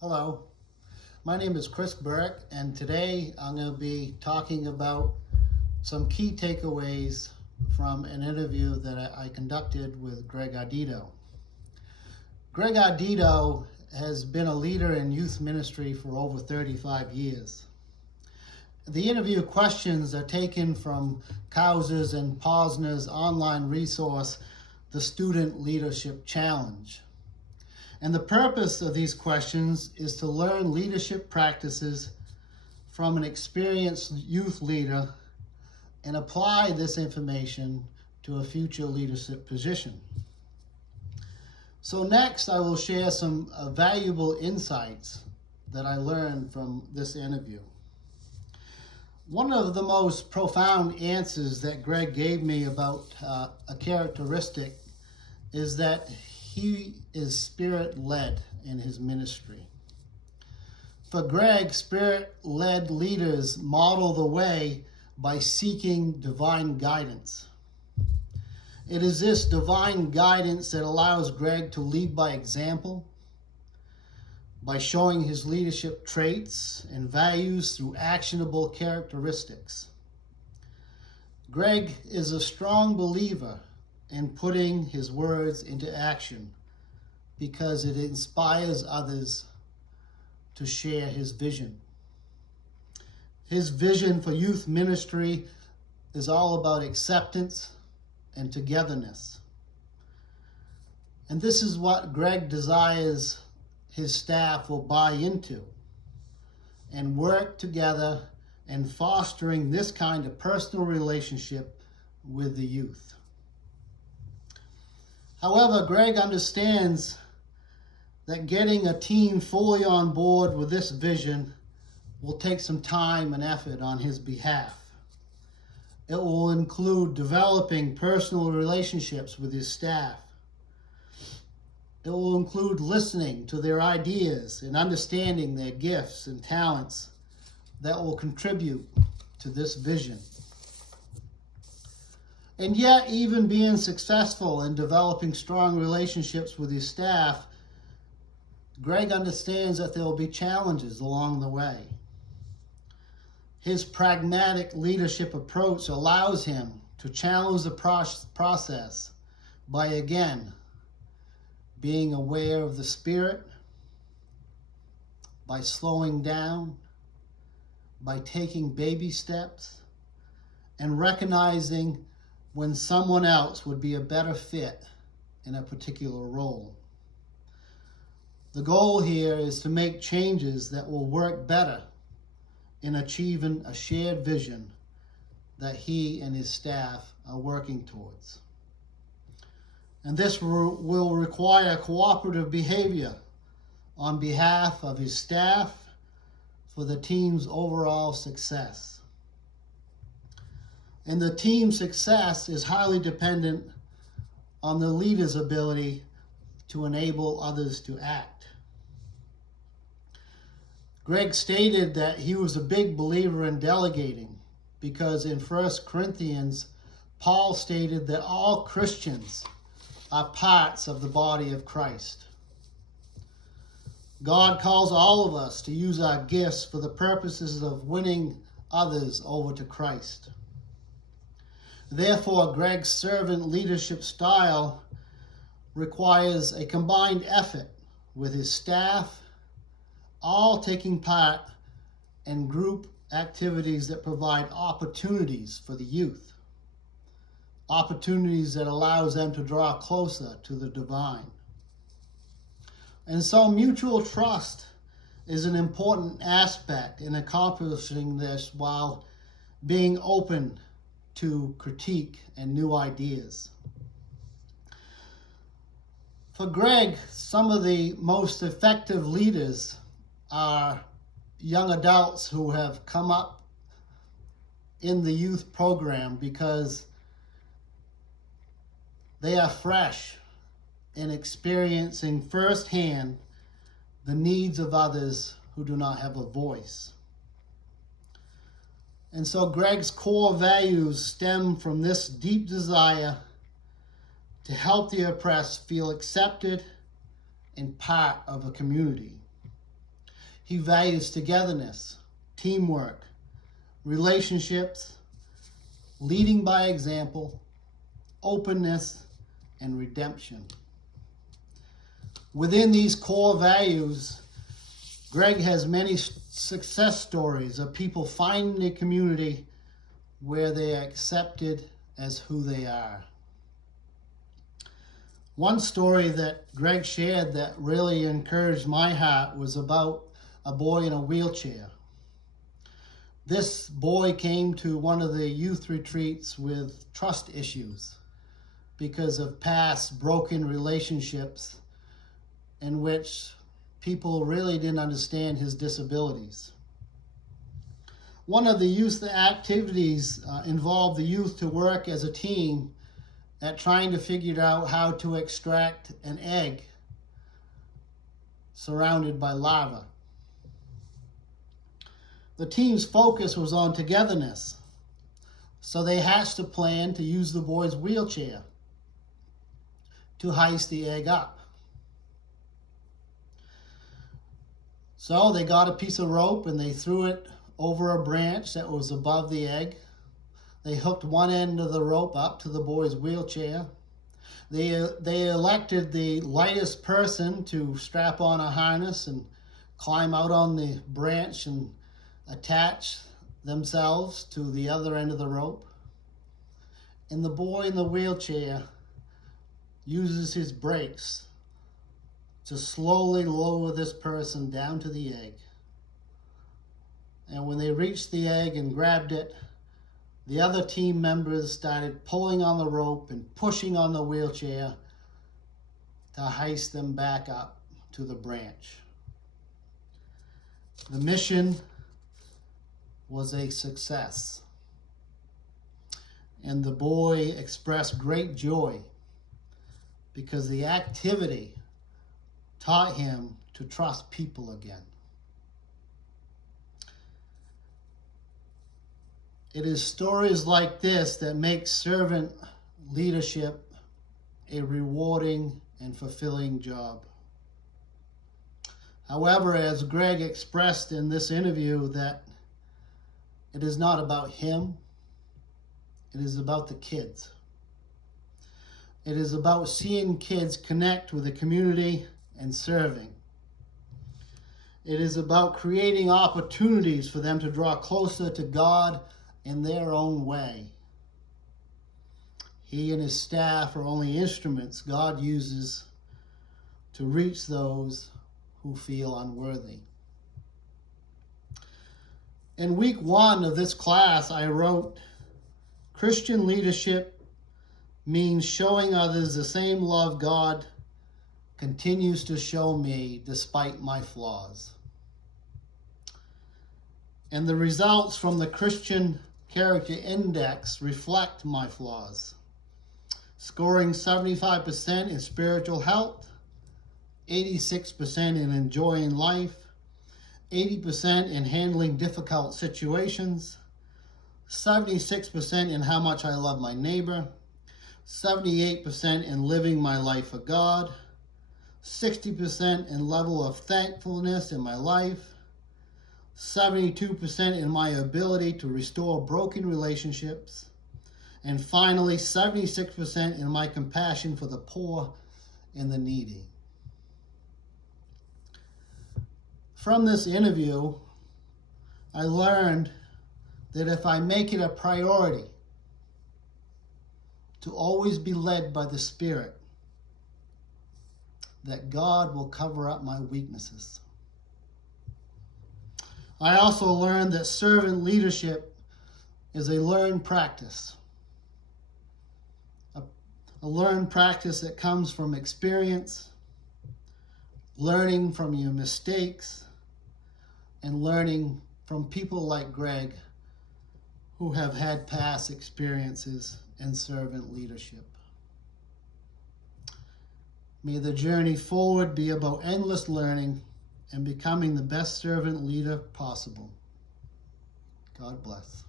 Hello, my name is Chris Burke, and today I'm going to be talking about some key takeaways from an interview that I conducted with Greg Ardito. Greg Ardito has been a leader in youth ministry for over 35 years. The interview questions are taken from Cowsers and Posner's online resource, The Student Leadership Challenge. And the purpose of these questions is to learn leadership practices from an experienced youth leader and apply this information to a future leadership position. So next, I will share some valuable insights that I learned from this interview. One of the most profound answers that Greg gave me about a characteristic is that he is spirit-led in his ministry. For Greg, spirit-led leaders model the way by seeking divine guidance. It is this divine guidance that allows Greg to lead by example, by showing his leadership traits and values through actionable characteristics. Greg is a strong believer in putting his words into action because it inspires others to share his vision. His vision for youth ministry is all about acceptance and togetherness. And this is what Greg desires his staff will buy into and work together in fostering this kind of personal relationship with the youth. However, Greg understands that getting a team fully on board with this vision will take some time and effort on his behalf. It will include developing personal relationships with his staff. It will include listening to their ideas and understanding their gifts and talents that will contribute to this vision. And yet, even being successful in developing strong relationships with his staff, Greg understands that there will be challenges along the way. His pragmatic leadership approach allows him to challenge the process by, again, being aware of the Spirit, by slowing down, by taking baby steps, and recognizing when someone else would be a better fit in a particular role. The goal here is to make changes that will work better in achieving a shared vision that he and his staff are working towards. And this will require cooperative behavior on behalf of his staff for the team's overall success. And the team's success is highly dependent on the leader's ability to enable others to act. Greg stated that he was a big believer in delegating because in 1 Corinthians, Paul stated that all Christians are parts of the body of Christ. God calls all of us to use our gifts for the purposes of winning others over to Christ. Therefore, Greg's servant leadership style requires a combined effort with his staff, all taking part in group activities that provide opportunities for the youth, opportunities that allows them to draw closer to the divine. And so mutual trust is an important aspect in accomplishing this while being open to critique and new ideas. For Greg, some of the most effective leaders are young adults who have come up in the youth program because they are fresh in experiencing firsthand the needs of others who do not have a voice. And so Greg's core values stem from this deep desire to help the oppressed feel accepted and part of a community. He values togetherness, teamwork, relationships, leading by example, openness, and redemption. Within these core values, Greg has many success stories of people finding a community where they are accepted as who they are. One story that Greg shared that really encouraged my heart was about a boy in a wheelchair. This boy came to one of the youth retreats with trust issues because of past broken relationships in which people really didn't understand his disabilities. One of the youth activities involved the youth to work as a team at trying to figure out how to extract an egg surrounded by larvae. The team's focus was on togetherness, so they hatched a plan to use the boy's wheelchair to heist the egg up. So they got a piece of rope and they threw it over a branch that was above the egg. They hooked one end of the rope up to the boy's wheelchair. They elected the lightest person to strap on a harness and climb out on the branch and attach themselves to the other end of the rope. And the boy in the wheelchair uses his brakes to slowly lower this person down to the egg. And when they reached the egg and grabbed it, the other team members started pulling on the rope and pushing on the wheelchair to heist them back up to the branch. The mission was a success, and the boy expressed great joy because the activity taught him to trust people again. It is stories like this that make servant leadership a rewarding and fulfilling job. However, as Greg expressed in this interview, that it is not about him, it is about the kids. It is about seeing kids connect with the community and serving. It is about creating opportunities for them to draw closer to God in their own way. He and his staff are only instruments God uses to reach those who feel unworthy. In week 1 of this class, I wrote, Christian leadership means showing others the same love God continues to show me despite my flaws. And the results from the Christian Character Index reflect my flaws, scoring 75% in spiritual health, 86% in enjoying life, 80% in handling difficult situations, 76% in how much I love my neighbor, 78% in living my life for God, 60% in level of thankfulness in my life, 72% in my ability to restore broken relationships, and finally 76% in my compassion for the poor and the needy. From this interview, I learned that if I make it a priority to always be led by the Spirit, that God will cover up my weaknesses. I also learned that servant leadership is a learned practice. A learned practice that comes from experience, learning from your mistakes, and learning from people like Greg who have had past experiences in servant leadership. May the journey forward be about endless learning and becoming the best servant leader possible. God bless.